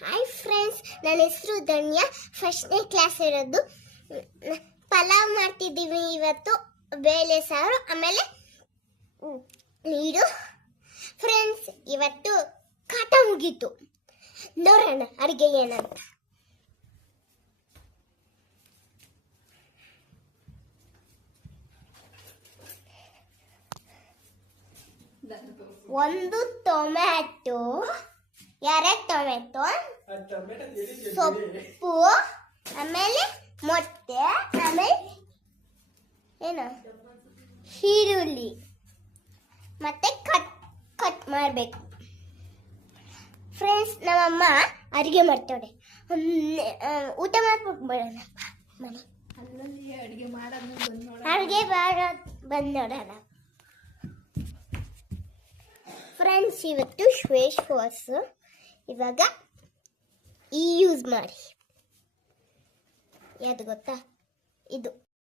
Hi friends, ನನ್ನ ಹೆಸರು ಧನ್ಯ. ಫಸ್ಟ್ನೇ ಕ್ಲಾಸ್ ಇರೋದು. ಪಲಾವ್ ಮಾಡ್ತಿದ್ದೀವಿ ಇವತ್ತು. ಬೇಳೆ ಸಾರು, ಆಮೇಲೆ ನೀರು. ಫ್ರೆಂಡ್ಸ್, ಇವತ್ತು ಕಾಟ ಮುಗೀತು. ನೋಡೋಣ ಅಡುಗೆ ಏನಂತ. ಒಂದು ಟೊಮ್ಯಾಟೊ, 2 ಟೊಮೆಟೊ, ಸೊಪ್ಪು, ಆಮೇಲೆ ಮೊಟ್ಟೆ, ಆಮೇಲೆ ಏನು ಈರುಳ್ಳಿ ಮತ್ತೆ ಕಟ್ ಮಾಡಬೇಕು. ಫ್ರೆಂಡ್ಸ್, ನಮ್ಮಮ್ಮ ಅಡುಗೆ ಮಾಡ್ತಾಳೆ. ಊಟ ಮಾಡ್ಬಿಟ್ಟು ಬರೋಣ ಮನೆ. ಅಡುಗೆ ಬಂದು ನೋಡೋಣ. ಫ್ರೆಂಡ್ಸ್, ಇವತ್ತು ಫೇಸ್ ವಾಶ್ ಇವಾಗ ಯೂಸ್ ಮಾಡಿ. ಯಾವುದು ಗೊತ್ತಾ? ಇದು